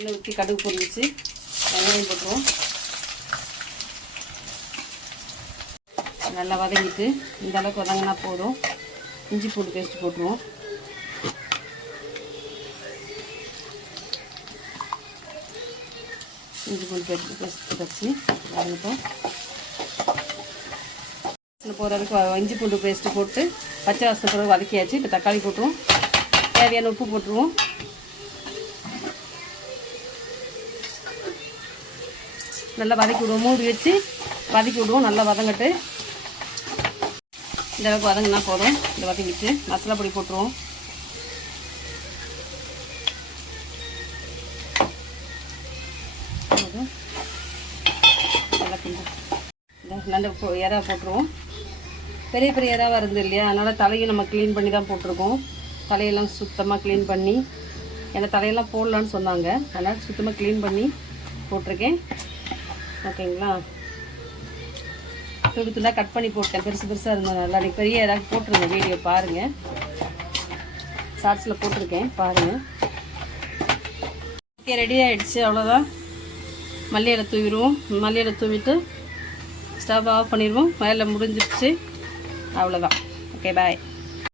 எண்ணெய் ஊற்றி கடுகு பொரிச்சு வெங்காயம் போட்டுருவோம். நல்லா வதங்கிட்டு இந்த அளவுக்கு வதங்கினா போதும். இஞ்சி பூண்டு பேஸ்ட் போட்டுருவோம். இஞ்சி பூண்டு பேஸ்ட் பேஸ்ட் வச்சு வதங்கிட்டோம் போகிறதுக்கு இஞ்சி பூண்டு பேஸ்ட்டு போட்டு பச்சை வாசனை பிறகு வதக்கியாச்சு. இப்போ தக்காளி போட்டுருவோம். தேவையான உப்பு போட்டுருவோம். நல்லா வதக்கி விடுவோம். மூடி வச்சு வதக்கி விடுவோம். நல்லா வதங்கட்டு. இந்த அளவுக்கு வதங்கினா போதும். இந்த வதங்கிட்டு மசாலா பொடி போட்டுருவோம். நல்லா நல்ல இறா போட்டுருவோம். பெரிய பெரிய இறாவாக இருந்தது இல்லையா? அதனால் தலையை நம்ம க்ளீன் பண்ணி தான் போட்டிருக்கோம். தலையெல்லாம் சுத்தமாக க்ளீன் பண்ணி ஏன்னா தலையெல்லாம் போடலான்னு சொன்னாங்க. அதனால் சுத்தமாக க்ளீன் பண்ணி போட்டிருக்கேன். ஓகேங்களா? துண்டு துண்டாக கட் பண்ணி போட்டேன். பெருசு பெருசாக இருந்தது நல்லா நீ பெரிய ஏதாவது போட்டிருந்தேன். வீடியோ பாருங்கள் ஷார்ட்ஸில் போட்டிருக்கேன். பாருங்கள் ஓகே ரெடி ஆகிடுச்சு அவ்வளோதான் மல்லியில் தூவிடுவோம். மல்லியில் தூவிட்டு ஸ்டவ் ஆஃப் பண்ணிடுவோம். வேலை முடிஞ்சிடுச்சு அவ்வளோதான் ஓகே பாய்